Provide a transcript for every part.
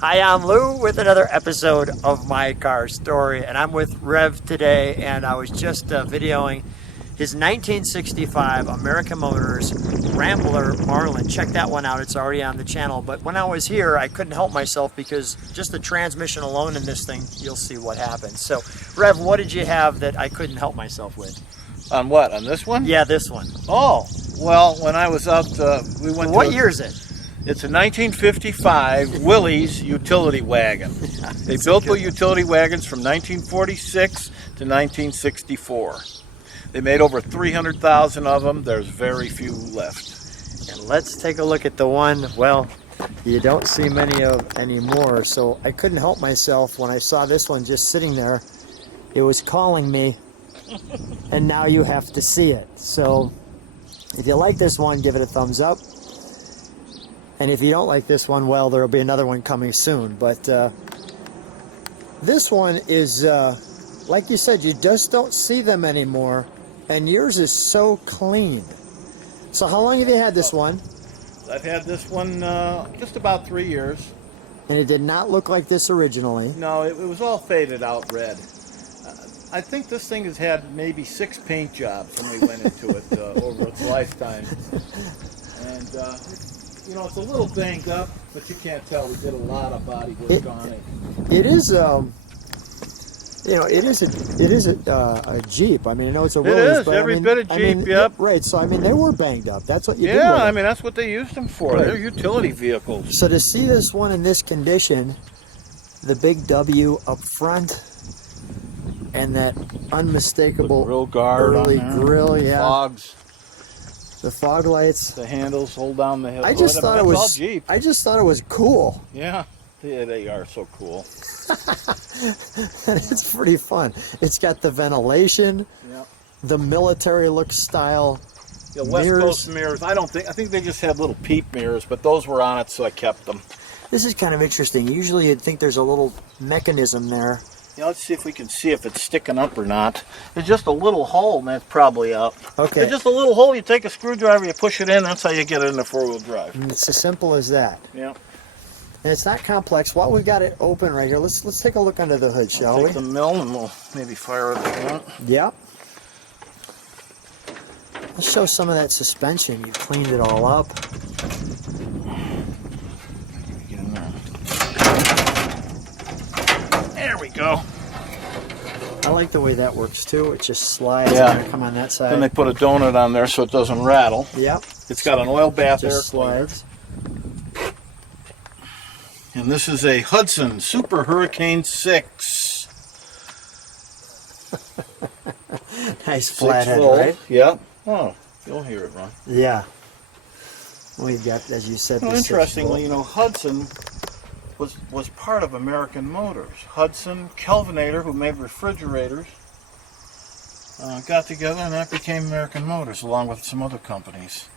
Hi, I'm Lou with another episode of My Car Story, and I'm with Rev today, and I was just videoing his 1965 American Motors Rambler Marlin. Check that one out, it's already on the channel. But when I was here, I couldn't help myself because just the transmission alone in this thing, you'll see what happens. So, Rev, what did you have that I couldn't help myself with? On what? On this one? Yeah, this one. Oh, well, when I was out, we went to... What year is it? It's a 1955 Willys utility wagon. They built the utility wagons from 1946 to 1964. They made over 300,000 of them. There's very few left. And let's take a look at the one, well, you don't see many of anymore. So I couldn't help myself when I saw this one just sitting there. It was calling me, and now you have to see it. So if you like this one, give it a thumbs up. And if you don't like this one, well, there'll be another one coming soon. But this one is, like you said, you just don't see them anymore. And yours is so clean. So how long have you had this one? I've had this one just about 3 years. And it did not look like this originally. No, it was all faded out red. I think this thing has had maybe 6 paint jobs when we went into it over its lifetime. And, you know, it's a little banged up, but you can't tell. We did a lot of body work on it. It is, you know, it is a Jeep. I mean, I know it's a Willys, it is but every I mean, bit of Jeep. Yep. Right. So I mean, they were banged up. That's what you did. Yeah, with I it. mean that's what they used them for. Right. They're utility vehicles. So to see this one in this condition, the big W up front, and that unmistakable grill guard early on there. grill, yeah. Fogs. The fog lights. The handles hold down the hill. I just thought it was. all Jeep. I just thought it was cool. Yeah, they are so cool. And it's pretty fun. It's got the ventilation, Yeah. the military look style. The West Coast mirrors. I think they just had little peep mirrors, but those were on it, so I kept them. This is kind of interesting. Usually you'd think there's a little mechanism there. Yeah, let's see if we can see if it's sticking up or not. There's just a little hole, and that's probably up. Okay. There's just a little hole. You take a screwdriver, you push it in. That's how you get it in the four-wheel drive. And it's as simple as that. Yeah. And it's not complex. While we've got it open right here, let's take a look under the hood, shall we? Take the mill, and we'll maybe fire it up. Yep. Let's show some of that suspension. You cleaned it all up. There we go. I like the way that works too. It just slides Yeah. and come on that side. Then they put a donut on there so it doesn't rattle. Yep. It's got an oil bath air Just cleaner. slides. And this is a Hudson Super Hurricane 6. Nice 6 flathead, volt. right? Yep. Oh, you'll hear it run. Yeah. We've got, as you said, Well, the 6 interestingly, volt. you know, Hudson was part of American Motors. Hudson, Kelvinator, who made refrigerators, got together and that became American Motors, along with some other companies.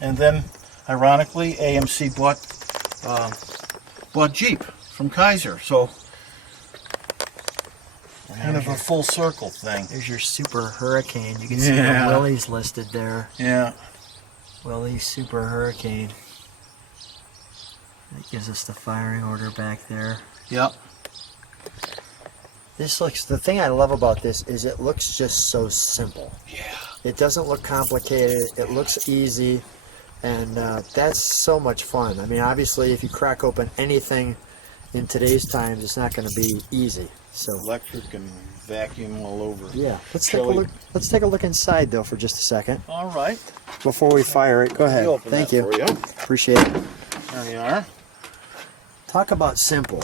And then, ironically, AMC bought Jeep from Kaiser. So, kind of a full circle thing. There's your Super Hurricane. You can see the Willys listed there. Yeah. Willys Super Hurricane. That gives us the firing order back there. Yep. This looks, the thing I love about this is it looks just so simple. Yeah. It doesn't look complicated. It looks easy. And that's so much fun. I mean, obviously, if you crack open anything in today's times, it's not going to be easy. So Electric and vacuum all over. yeah, let's take a look. Let's take a look inside though for just a second All right. before we fire it. Go ahead. Open Thank that you. for you. Appreciate it. There you are. Talk about simple.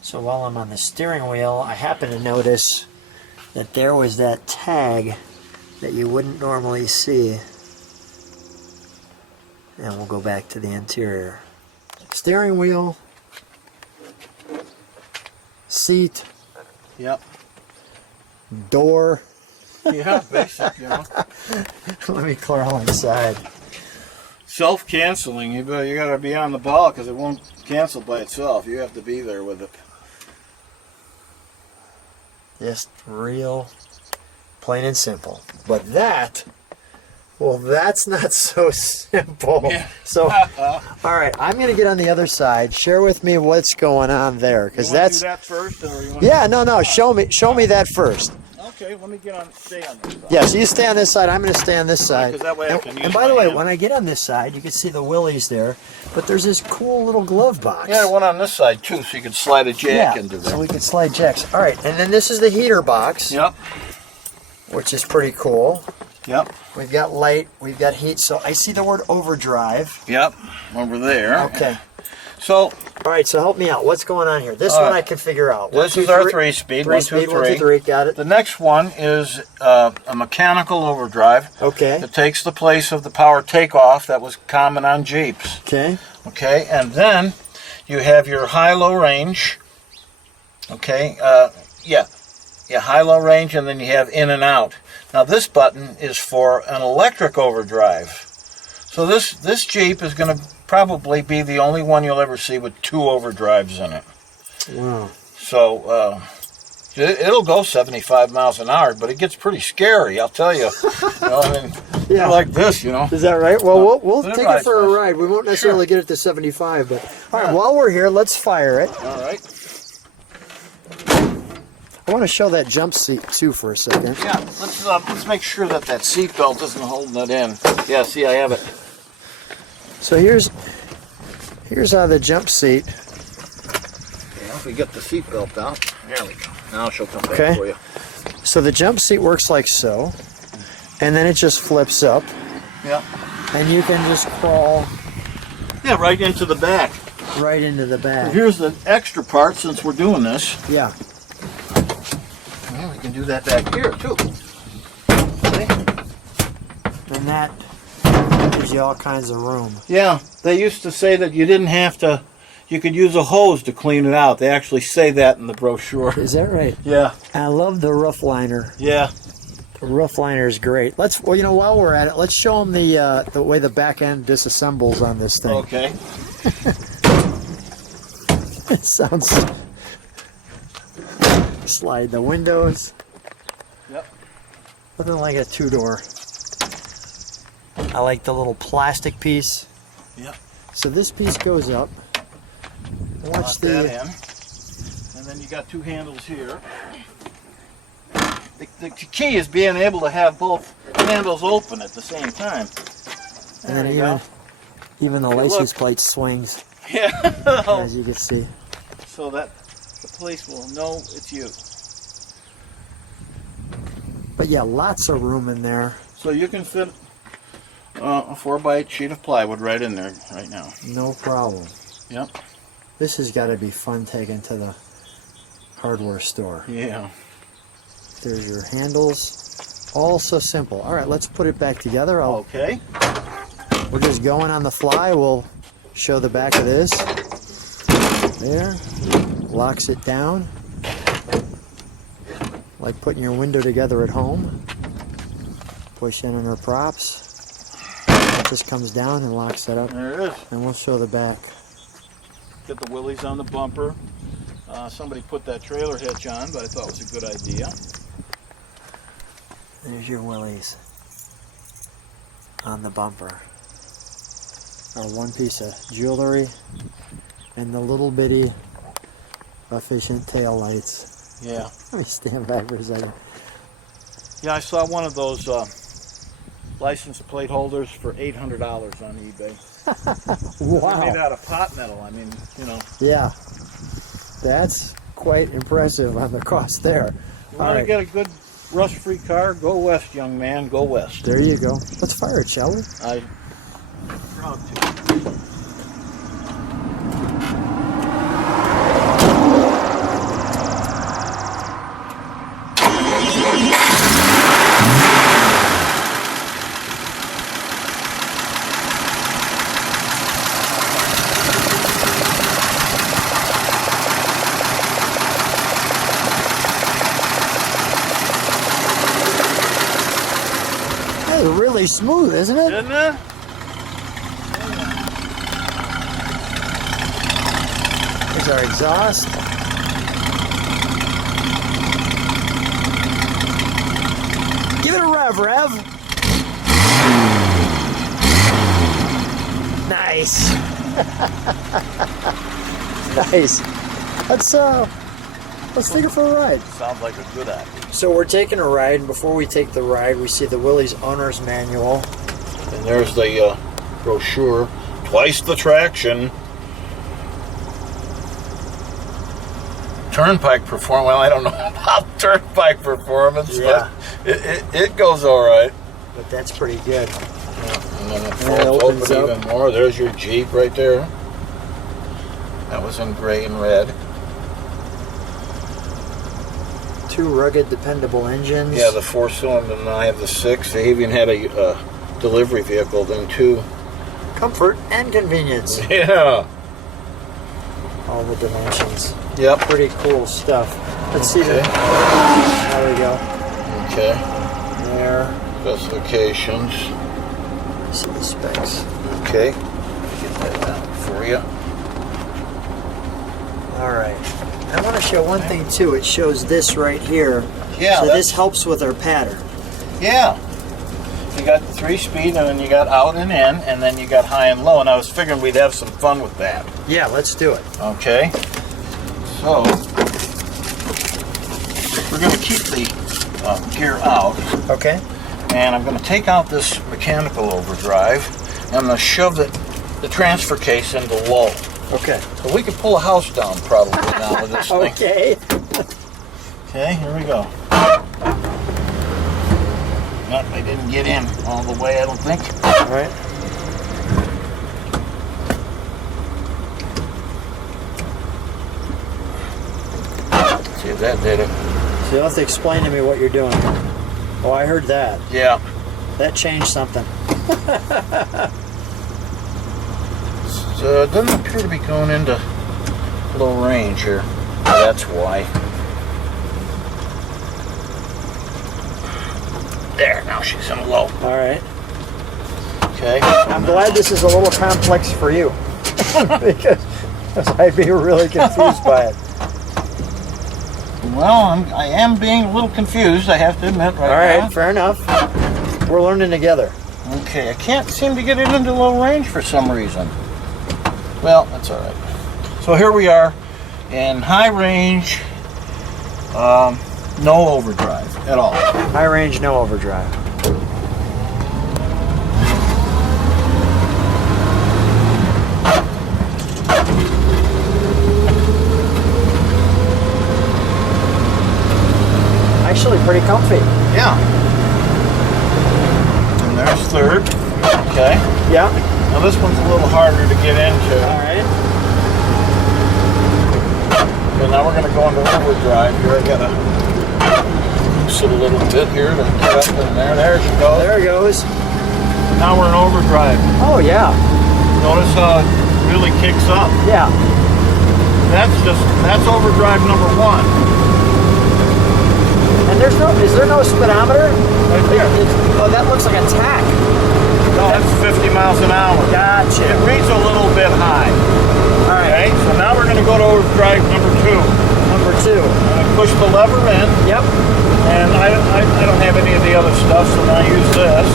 So while I'm on the steering wheel, I happen to notice that there was that tag that you wouldn't normally see. And we'll go back to the interior. Steering wheel, seat, Yep. door. Yeah, basic, you know. Let me crawl inside. Self-canceling. You got to be on the ball because it won't cancel by itself. You have to be there with it. Just real plain and simple. But that Well, that's not so simple. Yeah. So, all right, I'm going to get on the other side. Share with me what's going on there, because that's. Do that first, or you want Yeah, no. Show me that first. Okay, let me stay on this side. Yeah, so you stay on this side. I'm going to stay on this side. Because that way I can use and by the my way, hand. when I get on this side, you can see the Willys there, but there's this cool little glove box. Yeah, one on this side too, so you can slide a jack into there. So we can slide jacks. All right, and then this is the heater box, Yep. which is pretty cool. Yep. We've got light, we've got heat. So I see the word overdrive. Yep. Over there. Okay. So All right, so help me out. What's going on here? This one I can figure out. this is our 3-speed. 3-speed, 1, 2, 3. Got it. The next one is a mechanical overdrive. Okay. That takes the place of the power takeoff that was common on Jeeps. Okay. Okay, and then you have your high-low range. Okay, high-low range, and then you have in and out. Now this button is for an electric overdrive. So this Jeep is going to probably be the only one you'll ever see with 2 overdrives in it. Wow. So it'll go 75 miles an hour, but it gets pretty scary, I'll tell you. Yeah. Like this, you know. Is that right? Well, we'll But it take it rides for a nice. ride. We won't necessarily get it to 75, but all right. While we're here, let's fire it. All right. I want to show that jump seat too for a second. Yeah, let's make sure that seat belt isn't holding it in. Yeah, see, I have it. So here's how the jump seat. Yeah, if we get the seat belt out, there we go. Now she'll come back Okay. for you. So the jump seat works like so, and then it just flips up, Yeah. and you can just crawl Yeah, right into the back. right into the back. Here's the extra part since we're doing this. Yeah. Well, we can do that back here too. See? And that gives you all kinds of room. Yeah, they used to say that you didn't have to, you could use a hose to clean it out. They actually say that in the brochure. Is that right? Yeah. I love the roof liner. Yeah. The roof liner is great. Well, while we're at it, let's show them the way the back end disassembles on this thing. Okay. It sounds. Slide the windows. Yep. Nothing like a 2-door. I like the little plastic piece. Yep. So this piece goes up. Watch Lock that in. And then you got 2 handles here. The key is being able to have both handles open at the same time. And There then you even the Okay, license look. plate swings, Yeah. as you can see. So that the police will know it's you. But yeah, lots of room in there. So you can fit a 4x8 sheet of plywood right in there right now. No problem. Yep. This has got to be fun taking to the hardware store. Yeah. There's your handles. All so simple. All right, let's put it back together. Okay. We're just going on the fly. We'll show the back of this. There. Locks it down. Like putting your window together at home. Push in on our props. It just comes down and locks that up. There it is. And we'll show the back. Get the Willys on the bumper. Somebody put that trailer hitch on, but I thought it was a good idea. There's your Willys on the bumper. Our one piece of jewelry and the little bitty efficient tail lights. Yeah. Let me stand back for a second. Yeah, I saw one of those license plate holders for $800 on eBay. They're made Wow. out of pot metal. I mean, you know. Yeah. That's quite impressive on the cost there. You All want to right. get a good rust-free car? Go west, young man. Go west. There you go. Let's fire it, shall we? I'm proud to. That's really smooth, isn't it? Isn't it? There's our exhaust. Give it a rev, Rev. Nice. Nice. Let's take it for a ride. Sounds like a good idea. So we're taking a ride, and before we take the ride, we see the Willys owner's manual. And there's the brochure. Twice the traction. Turnpike performance. Well, I don't know about turnpike performance, Yeah. but it goes all right. But that's pretty good. Yeah, and then it And it folds opens open up. even more. There's your Jeep right there. That was in gray and red. 2 rugged, dependable engines. Yeah, the 4-cylinder, and I have the 6. They even had a delivery vehicle then too. Comfort and convenience. Yeah. All the dimensions. Yep. Pretty cool stuff. Let's see the. Okay. There we go. Okay. There. Specifications. See the specs. Okay. Get that down for you. All right. I want to show one thing too. It shows this right here. Yeah. So this helps with our pattern. Yeah. You got the 3-speed, and then you got out and in, and then you got high and low. And I was figuring we'd have some fun with that. Yeah, let's do it. Okay. So we're going to keep the gear out. Okay. And I'm going to take out this mechanical overdrive, and I'm going to shove the transfer case into low. Okay. So we could pull a house down probably now with this thing. Okay. Okay, here we go. Nope, I didn't get in all the way, I don't think. All right. See if that did it. So you'll have to explain to me what you're doing. Oh, I heard that. Yeah. That changed something. So it doesn't appear to be going into low range here. That's why. There, now she's in low. All right. Okay. I'm glad this is a little complex for you. because I'd be really confused by it. Well, I am being a little confused, I have to admit All right, now. fair enough. We're learning together. Okay, I can't seem to get it into low range for some reason. Well, that's all right. So here we are in high range, no overdrive at all. High range, no overdrive. Actually pretty comfy. Yeah. And there's third. Okay. Yeah. Now this one's a little harder to get into. All right. So now we're going to go into overdrive here. I got to loose it a little bit here to get up in there. There she goes. There it goes. Now we're in overdrive. Oh yeah. Notice how it really kicks up. Yeah. That's overdrive number 1. And is there no speedometer? Right there. Oh, that looks like a tack. No, that's 50 miles an hour. Gotcha. It reads a little bit high. All right. Okay, so now we're going to go to overdrive number 2. Number 2. I'm going to push the lever in. Yep. And I don't have any of the other stuff, so now I use this.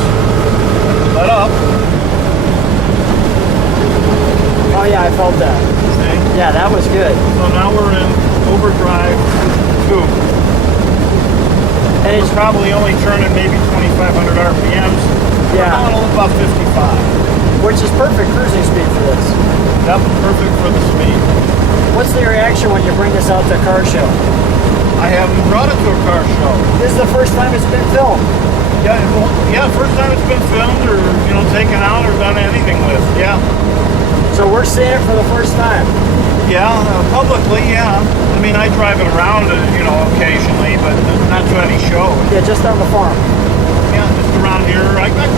Let up. Oh yeah, I felt that. Okay. Yeah, that was good. So now we're in overdrive 2. And It's probably only turning maybe 2,500 RPMs. Yeah. We're going about 55. which is perfect cruising speed for this. Yep, perfect for the speed. What's the reaction when you bring this out to a car show? I haven't brought it to a car show. This is the first time it's been filmed. Yeah, well, yeah, first time it's been filmed or, taken out or done anything with. Yeah. So we're seeing it for the first time. Yeah, publicly, yeah. I mean, I drive it around, occasionally, but not to any show. Yeah, just on the farm. Yeah, just around here. I got,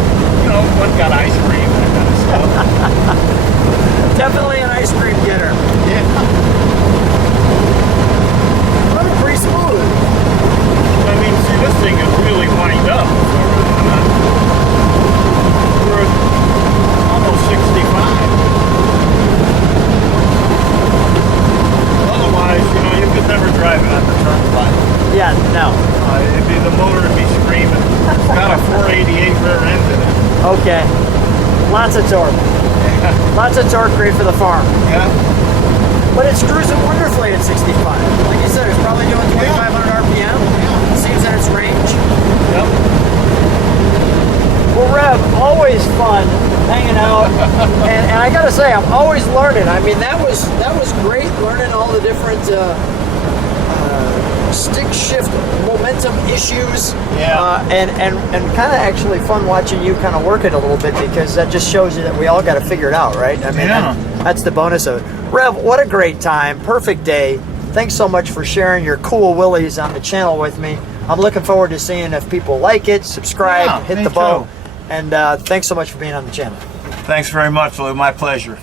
got ice cream, that kind of stuff. Definitely an ice cream getter. Yeah. Running pretty smooth. I mean, see, this thing is really wind up. We're at almost 65. Otherwise, you could never drive it on the turnpike. Yeah, no. The motor would be screaming. It's got a 488 rear end in it. Okay. Lots of torque. Lots of torque, great for the farm. Yeah. But it's cruising wonderfully at 65. Like you said, it's probably doing 2,500 RPM. It seems in its range. Yep. Well, Rev, always fun hanging out, and I gotta say, I'm always learning. I mean, that was great learning all the different stick shift momentum issues. Yeah. And kind of actually fun watching you kind of work it a little bit, because that just shows you that we all got to figure it out, right? I mean, Yeah. that's the bonus of it. Rev, what a great time, perfect day. Thanks so much for sharing your cool Willys on the channel with me. I'm looking forward to seeing if people like it, subscribe, Yeah, hit me the bell. too. And thanks so much for being on the channel. Thanks very much, Lou. My pleasure.